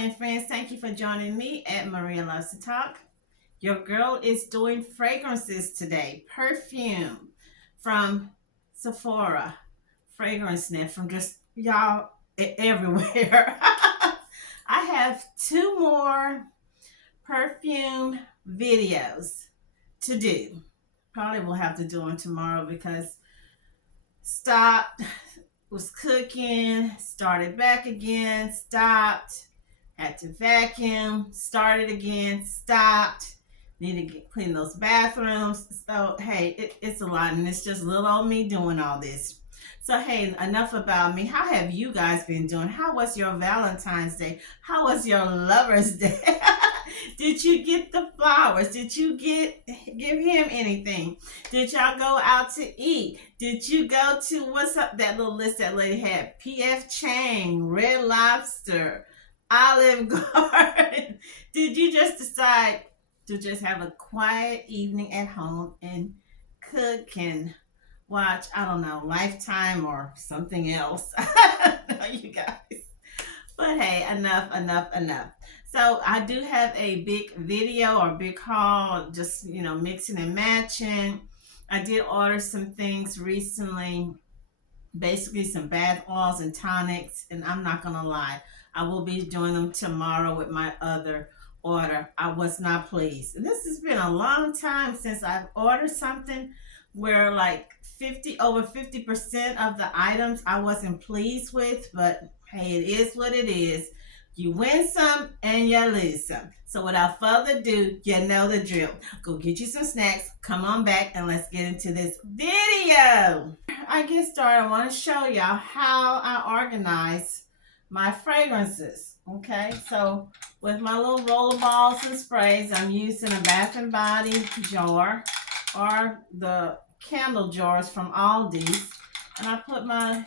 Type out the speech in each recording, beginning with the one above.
family and friends. Thank you for joining me at Maria Loves to Talk. Your girl is doing fragrances today. Perfume from Sephora. Fragrance net from just y'all everywhere. I have two more perfume videos to do. Probably will have to do them tomorrow because stopped, was cooking, started back again, stopped, had to vacuum, started again, stopped, need to clean those bathrooms. So, hey, it's a lot, and it's just little old me doing all this. So, hey, enough about me. How have you guys been doing? How was your Valentine's Day? How was your Lover's Day? Did you get the flowers? Did you give him anything? Did y'all go out to eat? Did you go to what's up that little list that lady had? PF Chang, Red Lobster, Olive Garden. Did you just decide to just have a quiet evening at home and cook and watch, I don't know, Lifetime or something else? I don't know, you guys. But hey, enough. So I do have a big video or big haul, just, mixing and matching. I did order some things recently, basically some bath oils and tonics, and I'm not going to lie. I will be doing them tomorrow with my other order. I was not pleased. And this has been a long time since I've ordered something where like over 50% of the items I wasn't pleased with, but hey, it is what it is. You win some and you lose some. So without further ado, you know the drill. Go get you some snacks, come on back, and let's get into this video. I get started, I want to show y'all how I organize my fragrances. Okay, so with my little roller balls and sprays, I'm using a Bath and Body jar or the candle jars from Aldi's, and I put my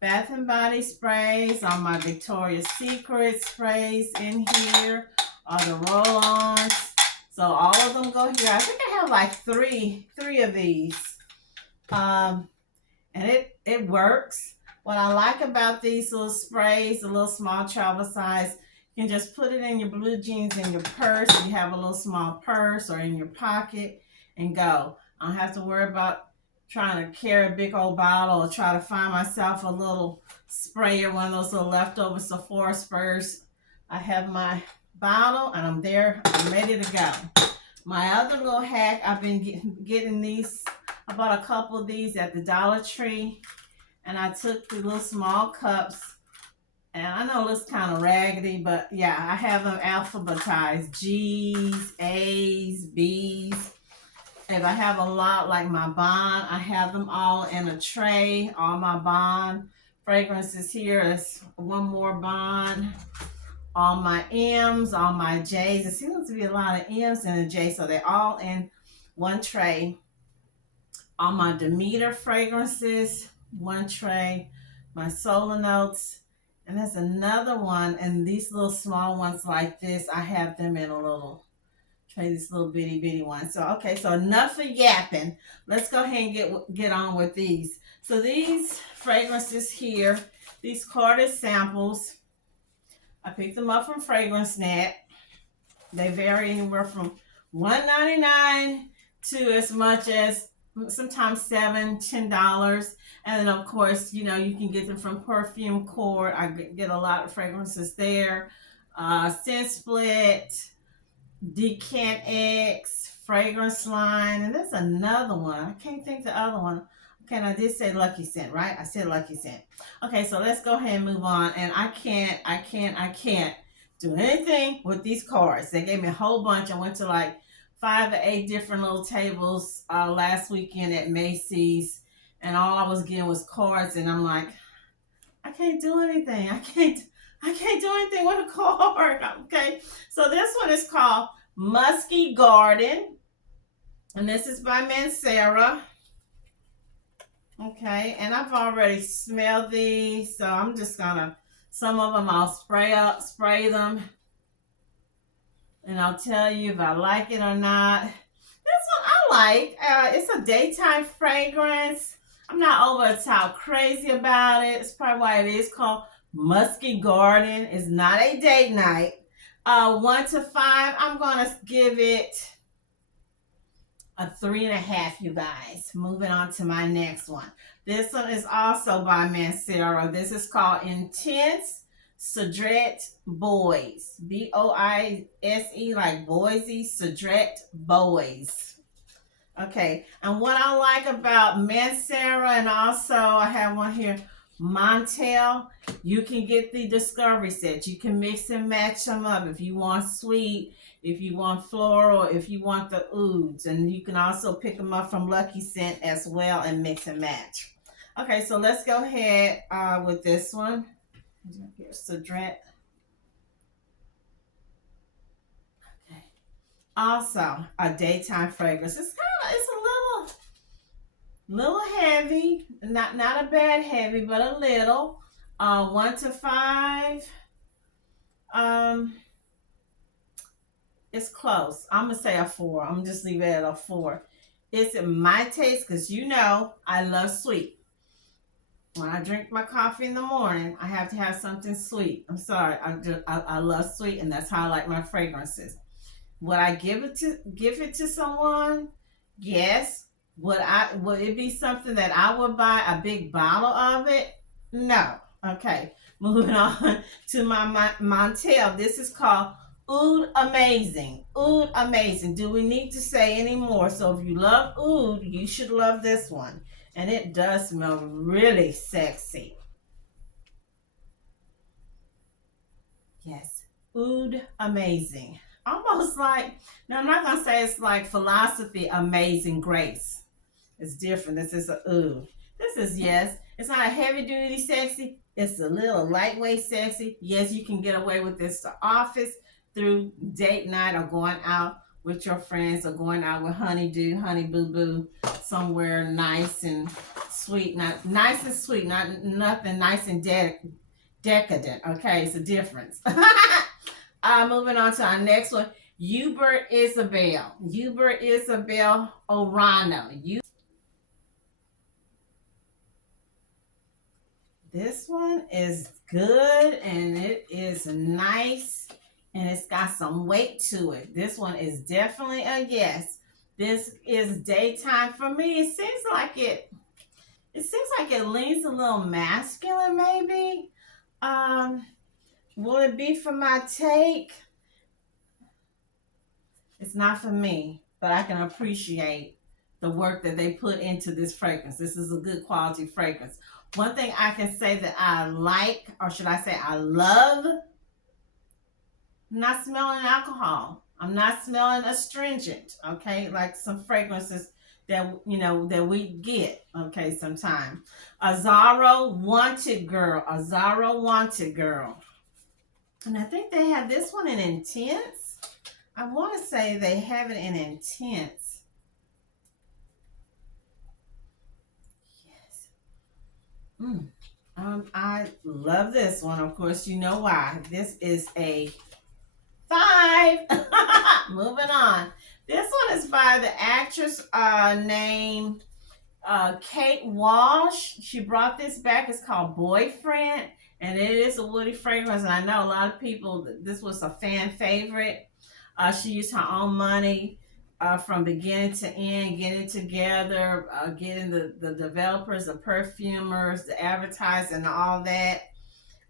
Bath and Body sprays on my Victoria's Secret sprays in here, or the roll-ons. So all of them go here. I think I have like three of these, and it works. What I like about these little sprays, the little small travel size, you can just put it in your blue jeans, in your purse. If you have a little small purse, or in your pocket, and go. I don't have to worry about trying to carry a big old bottle or try to find myself a little sprayer, one of those little leftover Sephora sprays. I have my bottle and I'm there. I'm ready to go. My other little hack, I've been getting these. I bought a couple of these at the Dollar Tree, and I took the little small cups. And I know it looks kind of raggedy, but yeah, I have them alphabetized. G's, A's, B's. If I have a lot like my Bond, I have them all in a tray. All my Bond fragrances here is one more Bond. All my M's, all my J's. It seems to be a lot of M's and a J, so they're all in one tray. All my Demeter fragrances, one tray. My Solar Notes. And there's another one, and these little small ones like this, I have them in a little tray, these little bitty ones. So, okay, so enough of yapping. Let's go ahead and get on with these. So these fragrances here, these carded samples, I picked them up from Fragrance Net. They vary anywhere from $1.99 to as much as sometimes $7, $10. And then of course, you can get them from Perfume Court. I get a lot of fragrances there. Scent Split, Decant X, Fragrance Line, and there's another one. I can't think the other one. Okay, and I did say Lucky Scent, right? I said Lucky Scent. Okay, so let's go ahead and move on. And I can't do anything with these cards. They gave me a whole bunch. I went to like 5 or 8 different little tables last weekend at Macy's, and all I was getting was cards, and I'm like, I can't do anything. I can't do anything with a card. Okay, so this one is called Musky Garden, and this is by Mancera. Okay, and I've already smelled these, so I'm just gonna, some of them I'll spray them, and I'll tell you if I like it or not. This one I like. It's a daytime fragrance. I'm not over the top crazy about it. It's probably why it is called Musky Garden is not a date night. 1 to 5, I'm gonna give it a 3.5, you guys. Moving on to my next one. This one is also by Mancera. This is called Intense Cedret Boys. Boise, like Boise, Cedret Boys. Okay, and what I like about Mancera, and also I have one here, Montale, you can get the discovery set. You can mix and match them up if you want sweet, if you want floral, if you want the ouds. And you can also pick them up from Lucky Scent as well and mix and match. Okay, so let's go ahead with this one. Here's Cedret. Okay. Also, a daytime fragrance. It's a little heavy, not a bad heavy, but a little. 1 to 5. Um, it's close. I'm gonna say a 4. I'm gonna just leave it at a 4. It's in my taste because you know I love sweet. When I drink my coffee in the morning, I have to have something sweet. I'm sorry, I love sweet, and that's how I like my fragrances. Would I give it to someone? Yes. Would it be something that I would buy a big bottle of it? No. Okay. Moving on to my Montale. This is called Oudmazing. Oudmazing. Do we need to say any more? So if you love oud, you should love this one. And it does smell really sexy. Yes. Oudmazing. Almost like, no, I'm not gonna say it's like philosophy, amazing grace. It's different. This is a ooh. This is, yes. It's not a heavy duty sexy. It's a little lightweight sexy. Yes, you can get away with this to office, through date night, or going out with your friends, or going out with honeydew, honey boo boo, somewhere nice and sweet. Not nice and sweet, not nothing nice and decadent. Okay, it's a difference. Moving on to our next one. Hubert Isabel. Hubert Isabel Orano. This one is good, and it is nice, and it's got some weight to it. This one is definitely a yes. This is daytime for me. It seems like it leans a little masculine, maybe. Will it be for my take? It's not for me, but I can appreciate the work that they put into this fragrance. This is a good quality fragrance. One thing I can say that I like, or should I say I love, I'm not smelling alcohol. I'm not smelling astringent, okay? Like some fragrances that, that we get, okay, sometime. Azaro Wanted Girl. Azaro Wanted Girl. And I think they have this one in Intense. I want to say they have it in Intense. Yes. I love this one. Of course, you know why. This is a 5. Moving on. This one is by the actress named Kate Walsh. She brought this back. It's called Boyfriend, and it is a woody fragrance. And I know a lot of people, this was a fan favorite. She used her own money from beginning to end, getting together, getting the developers, the perfumers, the advertising, all that.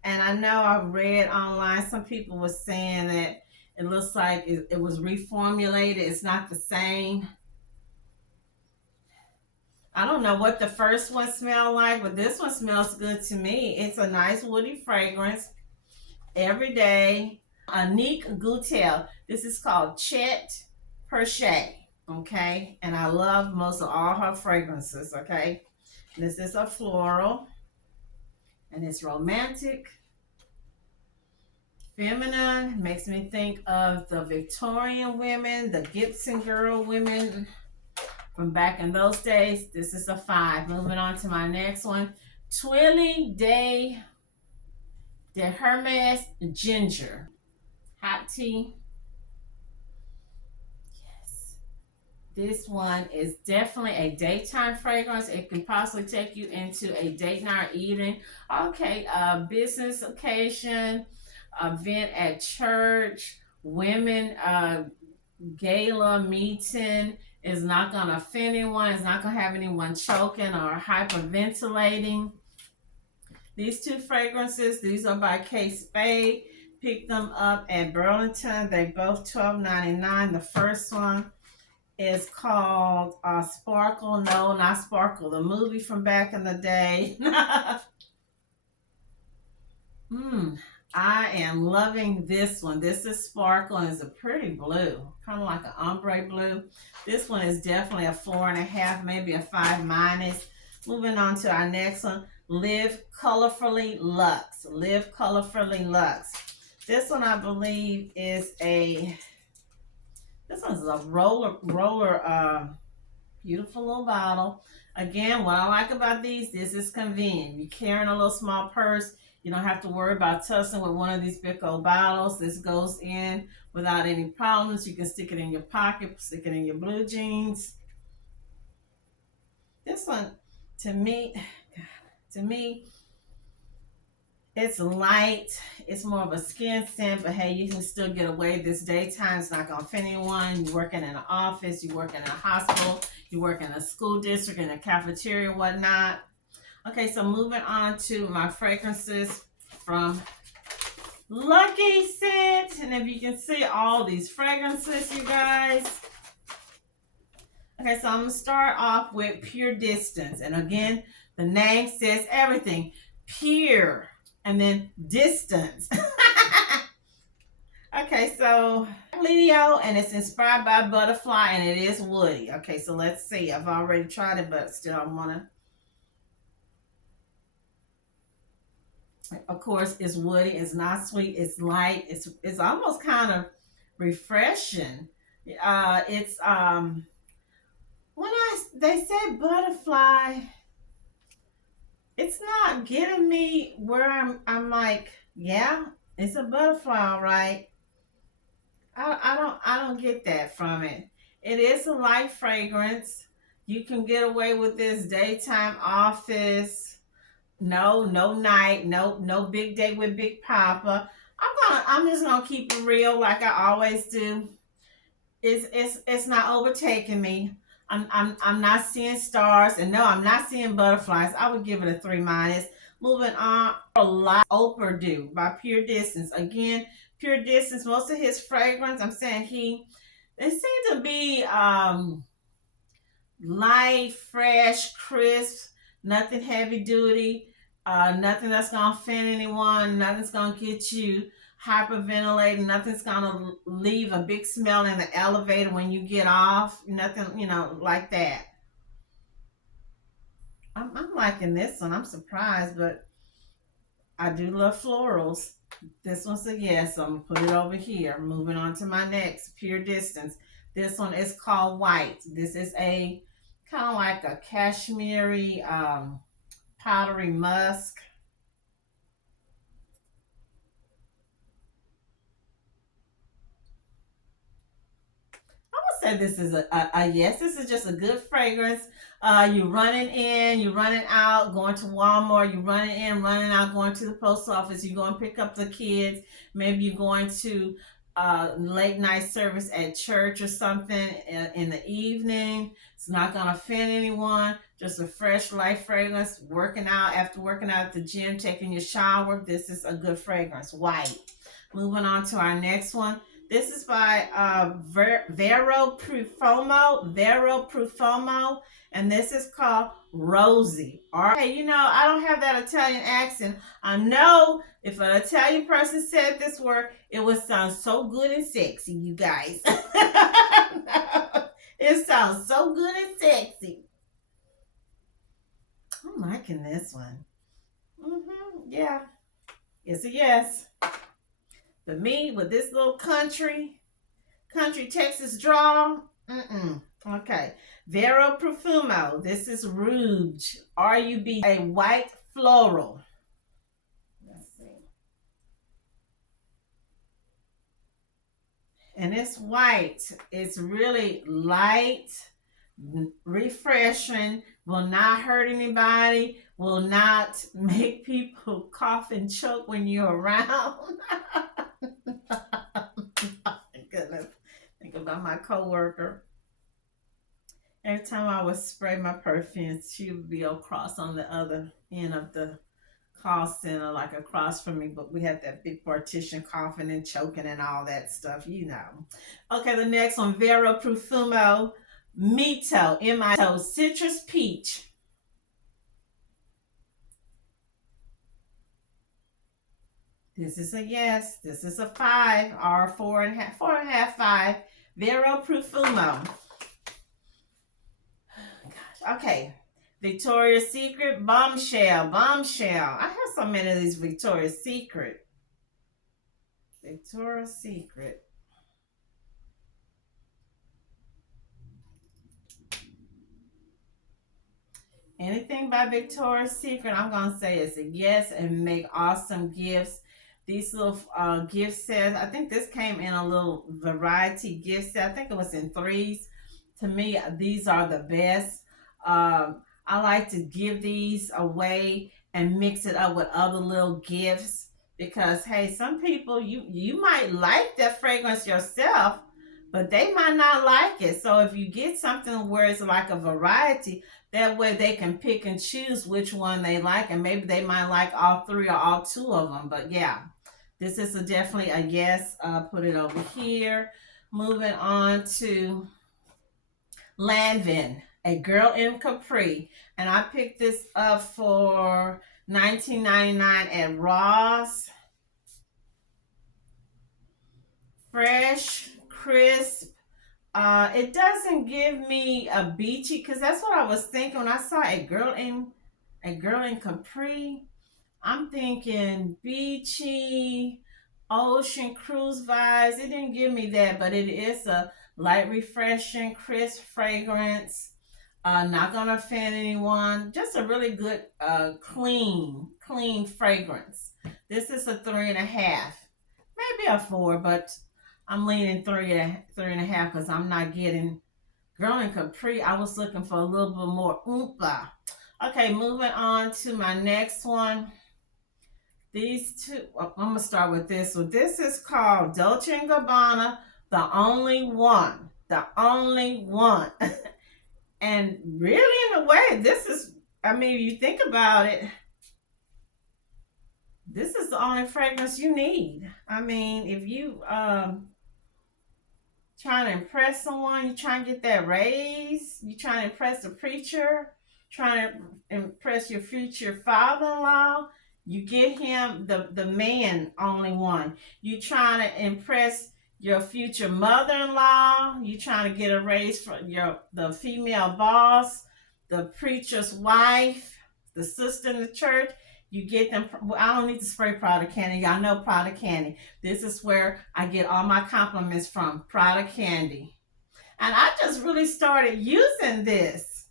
And I know I read online, some people were saying that it looks like it was reformulated. It's not the same. I don't know what the first one smelled like, but this one smells good to me. It's a nice woody fragrance. Every day. Nicki Goutal. This is called Chet Perche. Okay. And I love most of all her fragrances. Okay. This is a floral. And it's romantic. Feminine. Makes me think of the Victorian women, the Gibson girl women from back in those days. This is a 5. Moving on to my next one. Twilly de Hermes Ginger. Hot tea. Yes. This one is definitely a daytime fragrance. It can possibly take you into a date night evening. Okay, business occasion, event at church, women gala meeting. Is not going to offend anyone. It's not going to have anyone choking or hyperventilating. These two fragrances, these are by Spade. Picked them up at Burlington. They both $12.99. The first one is called Sparkle. No, not Sparkle. The movie from back in the day. Hmm. I am loving this one. This is Sparkle and it's a pretty blue, kind of like an ombre blue. This one is definitely a 4.5, maybe a 5 minus. Moving on to our next one, Live Colorfully Luxe. Live Colorfully Luxe. This one I believe is this one's a roller, beautiful little bottle. Again, what I like about these, this is convenient. You're carrying a little small purse. You don't have to worry about tussling with one of these big old bottles. This goes in without any problems. You can stick it in your pocket, stick it in your blue jeans. This one, to me, to me, it's light. It's more of a skin scent, but hey, you can still get away this daytime. It's not gonna offend anyone. You're working in an office, you work in a hospital, you work in a school district, in a cafeteria, whatnot. Okay, so moving on to my fragrances from Lucky Scent. And if you can see all these fragrances, you guys. Okay, so I'm gonna start off with Pure Distance. And again, the name says everything. Pure and then distance. Okay, so Leo, and it's inspired by butterfly and it is woody. Okay, so let's see. I've already tried it, but still I wanna. Of course, it's woody. It's not sweet. It's light. It's almost kind of refreshing. It's when they said butterfly, it's not getting me where I'm like, yeah, it's a butterfly, all right. I don't get that from it. It is a light fragrance. You can get away with this daytime office. No, no night, no big day with Big Papa. I'm just gonna keep it real like I always do. It's not overtaking me. I'm not seeing stars, and no, I'm not seeing butterflies. I would give it a 3 minus. Moving on, a lot Overdue by Pure Distance. Again, Pure Distance. Most of his fragrance, I'm saying they seem to be light, fresh, crisp, nothing heavy duty, nothing that's gonna offend anyone, nothing's gonna get you hyperventilating, nothing's gonna leave a big smell in the elevator when you get off, nothing, like that. I'm liking this one. I'm surprised, but I do love florals. This one's a yes. So I'm gonna put it over here. Moving on to my next, Pure Distance. This one is called White. This is a kind of like a cashmere powdery musk. I would say this is a yes. This is just a good fragrance. You're running in, you're running out, going to Walmart, you're running in, running out, going to the post office, you go and pick up the kids. Maybe you're going to late night service at church or something in the evening. It's not going to offend anyone. Just a fresh, light fragrance. Working out, after working out at the gym, taking your shower. This is a good fragrance. White. Moving on to our next one. This is by Vero Profumo. Vero Profumo. And this is called Rozy. All right, I don't have that Italian accent. I know if an Italian person said this word, it would sound so good and sexy, you guys. It sounds so good and sexy. I'm liking this one. Yeah, it's a yes. But me with this little country Texas drawl, okay. Vero Profumo. This is Rubj. Rub, a white floral. Let's see. And it's white. It's really light, refreshing, will not hurt anybody, will not make people cough and choke when you're around. Goodness. Think about my coworker. Every time I would spray my perfume, she would be across on the other end of the call center, like across from me. But we had that big partition, coughing and choking and all that stuff, you know. Okay, the next one, Vero Profumo Mito, M-I-T-O, Citrus Peach. This is a yes. This is a 5 or 4.5, 4.5, 5. Vero Profumo. Gosh, okay. Victoria's Secret Bombshell. Bombshell. I have so many of these Victoria's Secret. Victoria's Secret. Anything by Victoria's Secret, I'm going to say is a yes, and make awesome gifts. These little gift sets, I think this came in a little variety gift set. I think it was in threes. To me, these are the best. I like to give these away and mix it up with other little gifts because, hey, some people, you might like that fragrance yourself, but they might not like it. So if you get something where it's like a variety, that way they can pick and choose which one they like, and maybe they might like all three or all two of them. But yeah, this is definitely a yes. Put it over here. Moving on to Lanvin, A Girl in Capri. And I picked this up for $19.99 at Ross. Fresh, crisp. It doesn't give me a beachy, because that's what I was thinking when I saw a girl in Capri. I'm thinking beachy, ocean cruise vibes. It didn't give me that, but it is a light, refreshing, crisp fragrance. Not gonna offend anyone. Just a really good, clean fragrance. This is a 3.5, maybe a 4, but I'm leaning 3.5 because I'm not getting Girl in Capri. I was looking for a little bit more oompa. Okay, moving on to my next one. These two, I'm gonna start with this one. This is called Dolce and Gabbana, The Only One. The Only One. And really, in a way, this is, I mean, you think about it, this is the only fragrance you need. I mean, if you trying to impress someone, you trying to get that raise, you trying to impress the preacher, trying to impress your future father-in-law, you get him the man only one. You trying to impress your future mother-in-law, you trying to get a raise for the female boss, the preacher's wife, the sister in the church. You get them. Well, I don't need to spray product candy. Y'all know product candy. This is where I get all my compliments from, product candy. And I just really started using this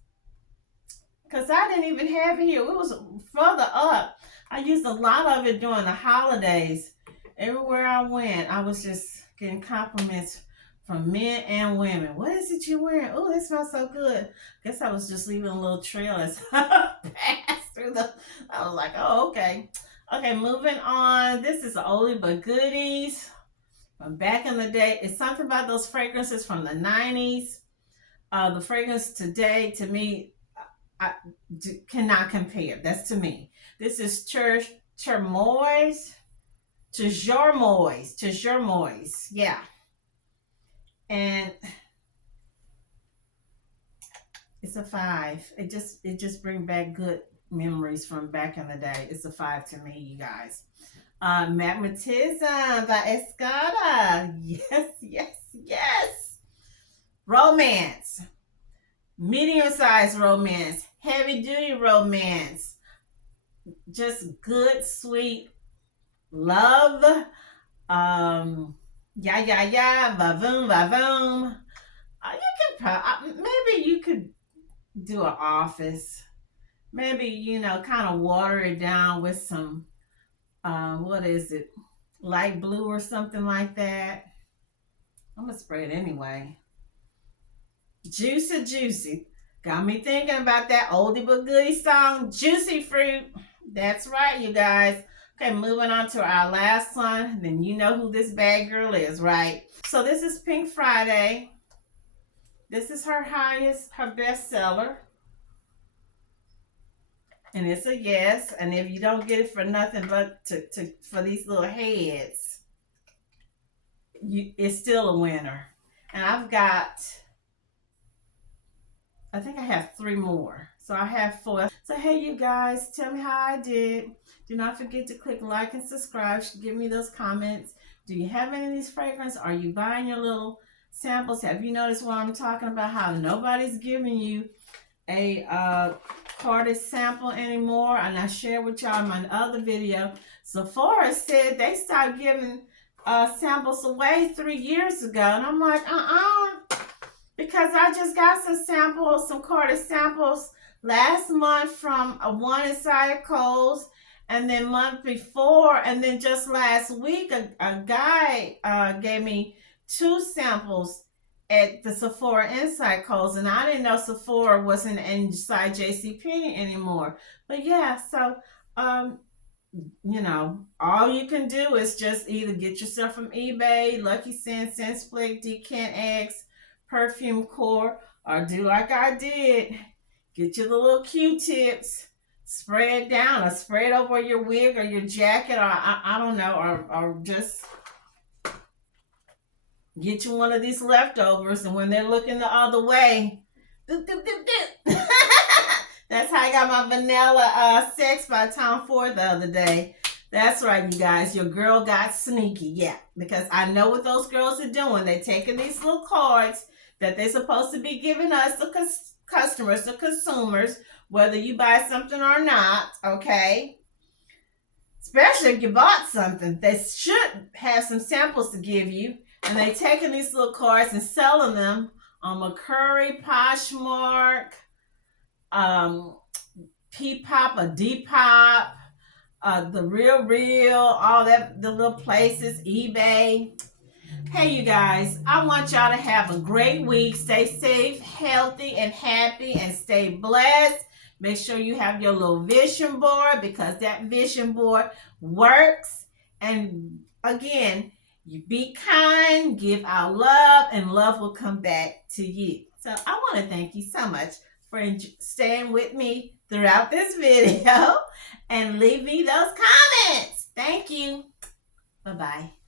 because I didn't even have it here. It was further up. I used a lot of it during the holidays. Everywhere I went, I was just getting compliments from men and women. What is it you're wearing? Oh, that smells so good. Guess I was just leaving a little trail as I passed through the. I was like, oh, okay. Okay, moving on. This is oldie but goodies from back in the day. It's something about those fragrances from the 90s. The fragrance today, to me, cannot compare. That's to me. This is Turmoise. Turmoise. Yeah. And it's a 5. It just brings back good memories from back in the day. It's a 5 to me, you guys. Magnetism by Escada. Yes. Romance. Medium-sized romance. Heavy-duty romance. Just good, sweet love. Vavoom. You can maybe you could do an office. Maybe kind of water it down with some what is it, light blue or something like that. I'm gonna spray it anyway. Juicy, juicy. Got me thinking about that oldie but goodie song, Juicy Fruit. That's right, you guys. Okay, moving on to our last one. Then you know who this bad girl is, right? So this is Pink Friday. This is her her best seller. And it's a yes. And if you don't get it for nothing but for these little heads, it's still a winner. And I think I have 3 more. So I have 4. So hey, you guys, tell me how I did. Do not forget to click like and subscribe. Give me those comments. Do you have any of these fragrances? Are you buying your little samples? Have you noticed what I'm talking about? How nobody's giving you a carded sample anymore? And I shared with y'all in my other video. Sephora said they stopped giving samples away 3 years ago. And I'm like, because I just got some samples, some carded samples last month from a one inside Kohl's, and then month before, and then just last week, a guy gave me 2 samples at the Sephora inside Kohl's, and I didn't know Sephora wasn't inside JCPenney anymore. But yeah, so you know, all you can do is just either get yourself from eBay, Lucky Scent, Scentsplit, Decant X, Perfume Core, or do like I did. Get you the little Q-tips, spray it down, or spray it over your wig or your jacket, or I don't know, or just get you one of these leftovers, and when they're looking the other way, doop, doop, doop, doop. That's how I got my vanilla sex by Tom Ford the other day. That's right, you guys. Your girl got sneaky. Yeah, because I know what those girls are doing. They're taking these little cards that they're supposed to be giving us, the customers, the consumers, whether you buy something or not, okay? Especially if you bought something. They should have some samples to give you. And they're taking these little cards and selling them on McCurry, Poshmark, P-Pop or D-Pop, the Real, all that, the little places, eBay. Hey, you guys, I want y'all to have a great week. Stay safe, healthy, and happy, and stay blessed. Make sure you have your little vision board, because that vision board works. And again, you be kind, give out love, and love will come back to you. So I want to thank you so much for staying with me throughout this video and leave me those comments. Thank you. Bye-bye.